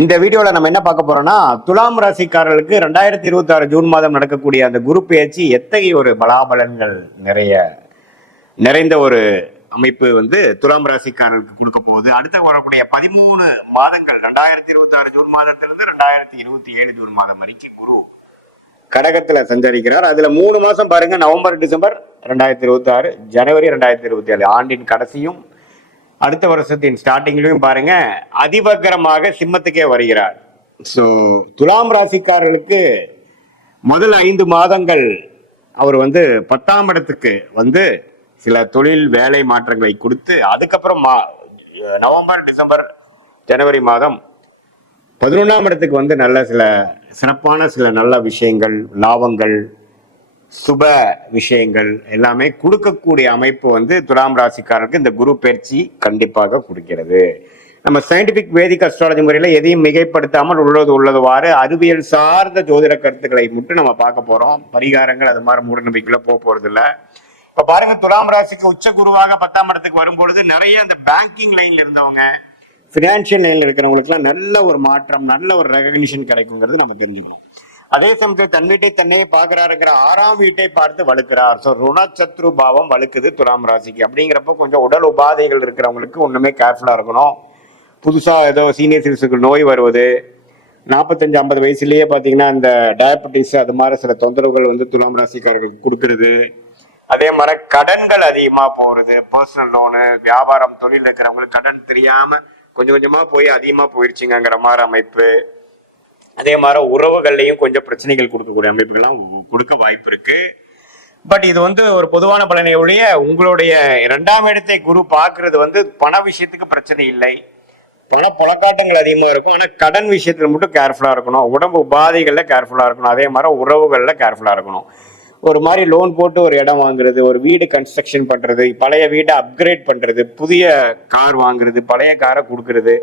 இந்த வீடியோல நம்ம என்ன பார்க்க போறோம்னா, துலாம் ராசிக்காரர்களுக்கு 2026 ஜூன் மாதம் நடக்கக்கூடிய அந்த குரு பெயர்ச்சி எத்தகைய ஒரு பலாபலன்கள் நிறைந்த ஒரு அமைப்பு துலாம் ராசிக்காரர்களுக்கு கொடுக்க போகுது. அடுத்து வரக்கூடிய 13 மாதங்கள் 2026 ஜூன் மாதத்திலிருந்து 2027 ஜூன் மாதம் வரைக்கும் குரு கடகத்துல சஞ்சரிக்கிறார். அதுல 3 மாசம் பாருங்க, நவம்பர் டிசம்பர் 2026, ஜனவரி 2027, ஆண்டின் கடைசியும் அடுத்த வருஷத்தின் ஸ்டார்டிங்லயும் பாருங்க அதிவக்கரமாக சிம்மத்துக்கே வருகிறார். ஸோ துலாம் ராசிக்காரர்களுக்கு முதல் 5 மாதங்கள் அவர் 10ஆம் இடத்துக்கு சில தொழில் வேலை மாற்றங்களை கொடுத்து, அதுக்கப்புறம் நவம்பர் டிசம்பர் ஜனவரி மாதம் 11ஆம் இடத்துக்கு நல்ல சில சிறப்பான சில நல்ல விஷயங்கள், லாபங்கள், சுப விஷயங்கள் எல்லாமே கொடுக்கக்கூடிய அமைப்பு துலாம் ராசிக்காரருக்கு இந்த குரு பயிற்சி கண்டிப்பாக கொடுக்கிறது. நம்ம சயின்டிபிக் வேதிக் அஸ்ட்ராலஜி முறையில எதையும் மிகைப்படுத்தாமல் உள்ளதுவாறு அறிவியல் சார்ந்த ஜோதிட கருத்துக்களை மட்டும் நம்ம பார்க்க போறோம். பரிகாரங்கள் அது மாதிரி மூட நம்பிக்கையில போறது இல்லை. இப்ப பாருங்க, துலாம் ராசிக்கு உச்ச குருவாக 10ஆம் இடத்துக்கு வரும்பொழுது நிறைய அந்த பேங்கிங் லைன்ல இருந்தவங்க, பினான்சியல் லைன்ல இருக்கிறவங்களுக்கு எல்லாம் நல்ல ஒரு மாற்றம், நல்ல ஒரு ரெகக்னிஷன் கிடைக்குங்கிறது நம்ம தெரிஞ்சுக்கணும். அதே சமயத்தில் தன் வீட்டை தன்னையே பார்க்கிறாருங்கிற 6ஆம் வீட்டை பார்த்து வலுக்கிறார். ஸோ ருணச்சத்ரு பாவம் வலுக்குது துலாம் ராசிக்கு. அப்படிங்கிறப்ப கொஞ்சம் உடல் உபாதைகள் இருக்கிறவங்களுக்கு ஒண்ணுமே கேர்ஃபுல்லா இருக்கணும். புதுசா ஏதோ சீனியர் சிட்டிசனுக்கு நோய் வருவது, 45-50 வயசுலயே பாத்தீங்கன்னா இந்த டயபெட்டிஸ் அது மாதிரி சில தொந்தரவுகள் துலாம் ராசிக்காரர்களுக்கு கொடுக்கறது. அதே மாதிரி கடன்கள் அதிகமா போறது, பர்சனல் லோனு, வியாபாரம், தொழில் இருக்கிறவங்களுக்கு கடன் தெரியாம கொஞ்சம் கொஞ்சமா போய் அதிகமா போயிருச்சுங்கிற மாதிரி அமைப்பு. அதே மாதிரி உறவுகள்லையும் கொஞ்சம் பிரச்சனைகள் கொடுக்கக்கூடிய அமைப்புகள்லாம் கொடுக்க வாய்ப்பு இருக்கு. பட் இது ஒரு பொதுவான பலனை ஒழிய, உங்களுடைய 2ஆம் இடத்தை குரு பார்க்கறது பண விஷயத்துக்கு பிரச்சனை இல்லை. பண புழக்காட்டங்கள் அதிகமா இருக்கும். ஆனா கடன் விஷயத்துல மட்டும் கேர்ஃபுல்லா இருக்கணும். உடம்பு உபாதைகள்ல கேர்ஃபுல்லா இருக்கணும். அதே மாதிரி உறவுகள்ல கேர்ஃபுல்லா இருக்கணும். ஒரு மாதிரி லோன் போட்டு ஒரு இடம் வாங்குறது, ஒரு வீடு கன்ஸ்ட்ரக்ஷன் பண்றது, பழைய வீட்டை அப்கிரேட் பண்றது, புதிய கார் வாங்குறது, பழைய காரை கொடுக்கறது,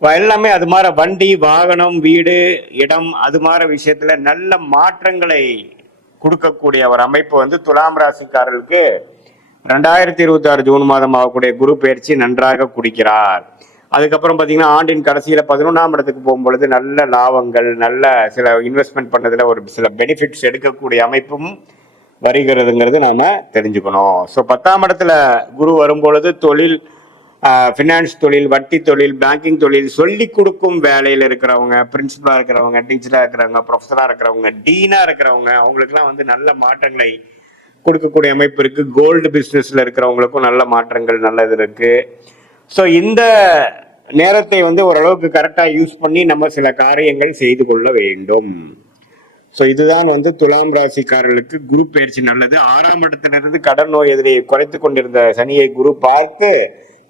எல்லாமே அது மாதிரி வண்டி, வாகனம், வீடு, இடம் அது மாதிரி விஷயத்துல நல்ல மாற்றங்களை கொடுக்கக்கூடிய ஒரு அமைப்பு துலாம் ராசிக்காரர்களுக்கு 2026 ஜூன் மாதம் ஆகக்கூடிய குரு பயிற்சி நன்றாக குடிக்கிறார். அதுக்கப்புறம் பாத்தீங்கன்னா ஆண்டின் கடைசியில 11ஆம் இடத்துக்கு போகும்பொழுது நல்ல லாபங்கள், நல்ல சில இன்வெஸ்ட்மெண்ட் பண்ணதுல ஒரு சில பெனிஃபிட்ஸ் எடுக்கக்கூடிய அமைப்பும் வருகிறதுங்கிறது நாம தெரிஞ்சுக்கணும். ஸோ 10ஆம் இடத்துல குரு வரும்பொழுது தொழில், ஃபினான்ஸ் தொழில், வட்டி தொழில், பேங்கிங் தொழில், சொல்லி கொடுக்கும் வேலையில இருக்கிறவங்க, பிரின்சிபலா இருக்கிறவங்க, டீச்சரா இருக்கிறவங்க, ப்ரொஃபஸரா இருக்கிறவங்க, டீனா இருக்கிறவங்க, அவங்களுக்குலாம் நல்ல மாற்றங்களை கொடுக்கக்கூடிய அமைப்பு இருக்கு. கோல்டு பிஸ்னஸ்ல இருக்கிறவங்களுக்கும் நல்ல மாற்றங்கள் நல்லது இருக்கு. ஸோ இந்த நேரத்தை ஓரளவுக்கு கரெக்டா யூஸ் பண்ணி நம்ம சில காரியங்கள் செய்து கொள்ள வேண்டும். ஸோ இதுதான் துலாம் ராசிக்காரர்களுக்கு குரு பயிற்சி நல்லது. 6ஆம் இடத்திலிருந்து கடன் நோய் எதிரியை குறைத்து கொண்டிருந்த சனியை குரு பார்த்து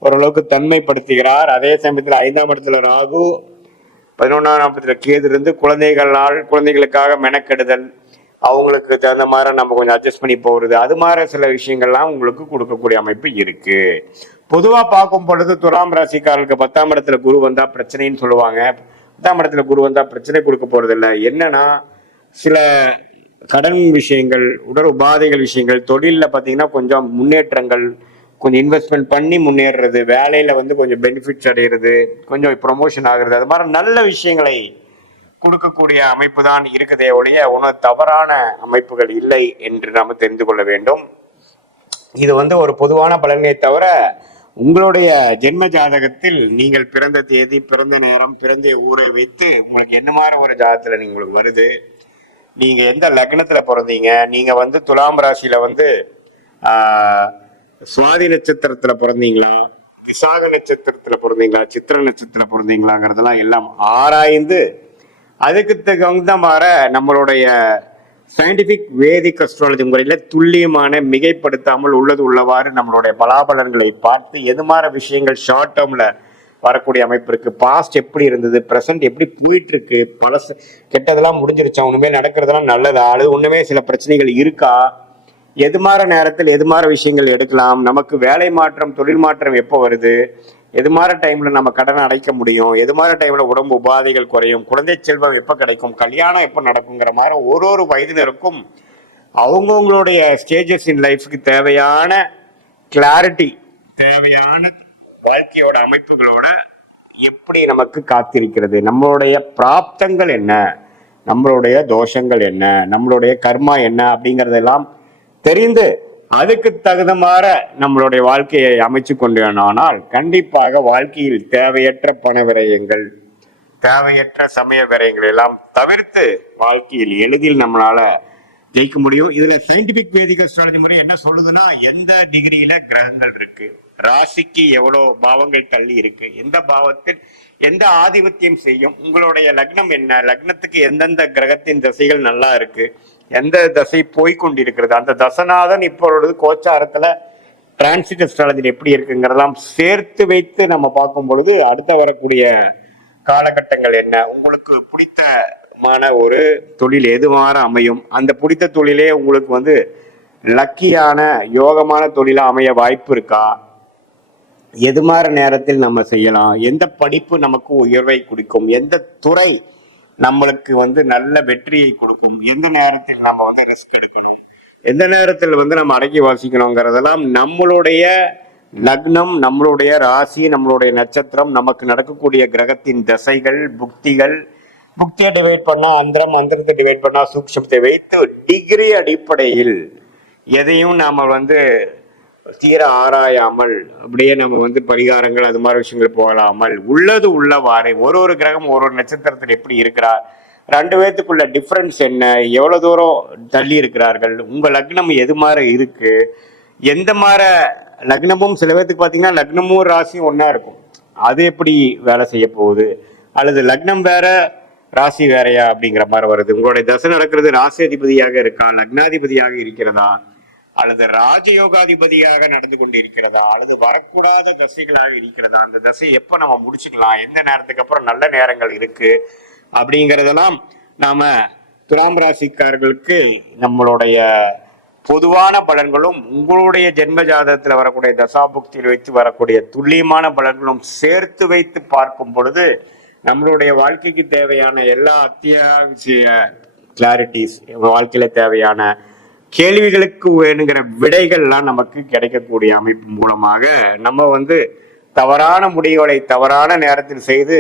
ஓரளவுக்கு தன்மைப்படுத்துகிறார். அதே சமயத்தில் 5ஆம் இடத்துல ராகு, 11ஆம் இடத்துல கேது இருந்து குழந்தைகளுக்காக மெனக்கெடுதல், அவங்களுக்கு தகுந்த மாதிரி நம்ம கொஞ்சம் அட்ஜஸ்ட் பண்ணி போறது, அது மாதிரி சில விஷயங்கள்லாம் உங்களுக்கு கொடுக்கக்கூடிய அமைப்பு இருக்கு. பொதுவா பார்க்கும் பொழுது துலாம் ராசிக்காரர்களுக்கு 10ஆம் இடத்துல குரு வந்தா பிரச்சனைன்னு சொல்லுவாங்க. 10ஆம் இடத்துல குரு வந்தா பிரச்சனை கொடுக்க போறது இல்லை. என்னன்னா சில கடன் விஷயங்கள், உடல் உபாதைகள் விஷயங்கள், தொழில பாத்தீங்கன்னா கொஞ்சம் முன்னேற்றங்கள், கொஞ்சம் இன்வெஸ்ட்மெண்ட் பண்ணி முன்னேறது, வேலையில கொஞ்சம் பெனிஃபிட்ஸ் அடைகிறது, கொஞ்சம் ப்ரொமோஷன் ஆகுறது, அது மாதிரி நல்ல விஷயங்களை கொடுக்கக்கூடிய அமைப்பு தான் இருக்குதே ஒழிய ஒன்றும் தவறான அமைப்புகள் இல்லை என்று நாம தெரிந்து கொள்ள வேண்டும். இது ஒரு பொதுவான பலனை தவிர, உங்களுடைய ஜென்ம ஜாதகத்தில் நீங்கள் பிறந்த தேதி, பிறந்த நேரம், பிறந்த ஊரை வைத்து உங்களுக்கு என்ன மாதிரி ஒரு ஜாதகத்துல உங்களுக்கு வருது, நீங்க எந்த லக்னத்துல பிறந்தீங்க, நீங்க துலாம் ராசியில சுவாதி நட்சத்திரத்துல பிறந்தீங்களா, விசாக நட்சத்திரத்துல பிறந்தீங்களா, சித்திர நட்சத்திரத்துல பிறந்தீங்களாங்கிறதெல்லாம் எல்லாம் ஆராய்ந்து அதுக்கு தகுந்த மாதிரி நம்மளுடைய சயின்டிபிக் வேதிக் அஸ்ட்ராலஜி முறையில துல்லியமான, மிகைப்படுத்தாமல் உள்ளவாறு நம்மளுடைய பலாபலன்களை பார்த்து எது மாதிரி விஷயங்கள் ஷார்ட் டேர்ம்ல வரக்கூடிய அமைப்பு இருக்கு, பாஸ்ட் எப்படி இருந்தது, பிரசன்ட் எப்படி போயிட்டு இருக்கு, பழசு கெட்டதெல்லாம் முடிஞ்சிருச்சா, ஒண்ணுமே நடக்கிறதெல்லாம் நல்லதா, அது ஒண்ணுமே சில பிரச்சனைகள் இருக்கா, எது மாதிரி நேரத்தில் எது மாதிரி விஷயங்கள் எடுக்கலாம், நமக்கு வேலை மாற்றம், தொழில் மாற்றம் எப்போ வருது, எது மாதிரி டைம்ல நம்ம கடனை அடைக்க முடியும், எது மாதிரி டைம்ல உடம்பு உபாதைகள் குறையும், குழந்தை செல்வம் எப்ப கிடைக்கும், கல்யாணம் எப்ப நடக்குங்கிற மாதிரி ஒரு வயதினருக்கும் அவங்கவுங்களுடைய ஸ்டேஜஸ் இன் லைஃப்க்கு தேவையான கிளாரிட்டி, தேவையான வாழ்க்கையோட அமைப்புகளோட எப்படி நமக்கு காத்திருக்கிறது, நம்மளுடைய பிராப்தங்கள் என்ன, நம்மளுடைய தோஷங்கள் என்ன, நம்மளுடைய கர்மா என்ன அப்படிங்கறதெல்லாம் தெரிந்து அதுக்கு தகுந்தமாற நம்மளுடைய வாழ்க்கையை அமைச்சு கொண்டோனால் கண்டிப்பாக வாழ்க்கையில் தேவையற்ற பண விரயங்கள், தேவையற்ற சமய விரயங்கள் எல்லாம் தவிர்த்து வாழ்க்கையில் எளிதில் நம்மளால ஜெயிக்க முடியும். இதுல சயின்டிபிக் வேதிக் அஸ்ட்ராலஜி முறை என்ன சொல்லுதுன்னா, எந்த டிகிரியில கிரகங்கள் இருக்கு, ராசிக்கு எவ்வளவு பாவங்கள் தள்ளி இருக்கு, எந்த பாவத்தில் எந்த ஆதிபத்தியம் செய்யும், உங்களுடைய லக்னம் என்ன, லக்னத்துக்கு எந்தெந்த கிரகத்தின் திசைகள் நல்லா இருக்கு, எந்த தசை போய்கொண்டிருக்கிறது, அந்த தசநாதன் இப்பொழுது கோச்சாரத்துல டிரான்சிட் அஸ்ட்ராலஜி எப்படி இருக்குங்கிறதெல்லாம் சேர்த்து வைத்து நம்ம பார்க்கும் பொழுது அடுத்த வரக்கூடிய காலகட்டங்கள் என்ன, உங்களுக்கு பிடித்தமான ஒரு தொழில் எதுவான அமையும், அந்த பிடித்த தொழிலே உங்களுக்கு லக்கியான யோகமான தொழிலா அமைய வாய்ப்பு இருக்கா, எது மாதிரி நேரத்தில் நம்ம செய்யலாம், எந்த படிப்பு நமக்கு உயர்வை கொடுக்கும், எந்த துறை நம்மளுக்கு நல்ல வெற்றியை கொடுக்கும், எந்த நேரத்தில் நம்ம ரெஸ்ட் எடுக்கணும், எந்த நேரத்தில் நம்ம அடக்கி வாசிக்கணுங்கிறதெல்லாம் நம்மளுடைய லக்னம், நம்மளுடைய ராசி, நம்மளுடைய நட்சத்திரம், நமக்கு நடக்கக்கூடிய கிரகத்தின் திசைகள், புக்தியை டிவைட் பண்ணா அந்தரம், அந்தரத்தை டிவைட் பண்ணா சூக்ஷமத்தை வைத்து டிகிரி அடிப்படையில் எதையும் நாம தீர ஆராயாமல் அப்படியே நம்ம பரிகாரங்கள் அது மாதிரி விஷயங்கள் போகலாமல் உள்ளது உள்ளவாறு ஒரு கிரகம் ஒரு நட்சத்திரத்தில் எப்படி இருக்கிறார், ரெண்டு பேர்த்துக்குள்ள டிஃபரன்ஸ் என்ன, எவ்வளவு தூரம் தள்ளி இருக்கிறார்கள், உங்க லக்னம் எது மாதிரி இருக்கு, எந்த மாதிரி லக்னமும் சில பேர்த்துக்கு பாத்தீங்கன்னா லக்னமும் ராசியும் ஒன்னா இருக்கும், அது எப்படி வேலை செய்ய போகுது, அல்லது லக்னம் வேற ராசி வேறையா அப்படிங்கிற மாதிரி வருது, உங்களுடைய தசை நடக்கிறது ராசி அதிபதியாக இருக்கா, லக்னாதிபதியாக இருக்கிறதா, அல்லது ராஜயோகாதிபதியாக நடந்து கொண்டு இருக்கிறதா, அல்லது வரக்கூடாத தசைகளாக இருக்கிறதா, அந்த தசை எப்ப நம்ம முடிச்சுக்கலாம், எந்த நேரத்துக்கு அப்புறம் நல்ல நேரங்கள் இருக்கு அப்படிங்கறதெல்லாம் நாம துலாம் ராசிக்காரர்களுக்கு நம்மளுடைய பொதுவான பலன்களும் உங்களுடைய ஜென்ம ஜாதகத்துல வரக்கூடிய தசாபுக்தியில் வைத்து வரக்கூடிய துல்லியமான பலன்களும் சேர்த்து வைத்து பார்க்கும் பொழுது நம்மளுடைய வாழ்க்கைக்கு தேவையான எல்லா அத்தியாவசிய கிளாரிட்டிஸ், வாழ்க்கையில தேவையான கேள்விகளுக்கு வேணுங்கிற விடைகள்லாம் நமக்கு கிடைக்கக்கூடிய அமைப்பு மூலமாக நம்ம தவறான முடிவுகளை தவறான நேரத்தில் செய்து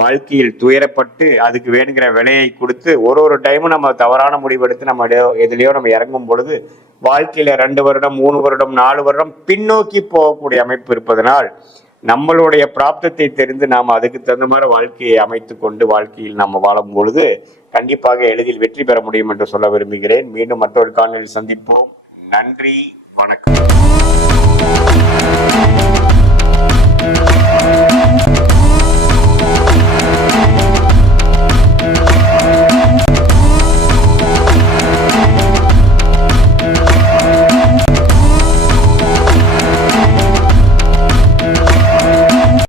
வாழ்க்கையில் துயரப்பட்டு அதுக்கு வேணுங்கிற விலையை கொடுத்து ஒரு டைமும் நம்ம தவறான முடிவெடுத்து நம்ம எதுலையோ நம்ம இறங்கும் பொழுது வாழ்க்கையில 2 வருடம் 3 வருடம் 4 வருடம் பின்னோக்கி போகக்கூடிய அமைப்பு இருப்பதனால் நம்மளுடைய பிராப்தத்தை தெரிந்து நாம் அதுக்கு தகுந்த மாதிரி வாழ்க்கையை அமைத்து கொண்டு வாழ்க்கையில் நம்ம வாழும் பொழுது கண்டிப்பாக எளிதில் வெற்றி பெற முடியும் என்று சொல்ல விரும்புகிறேன். மீண்டும் மற்றொரு காணொளியில் சந்திப்போம். நன்றி, வணக்கம்.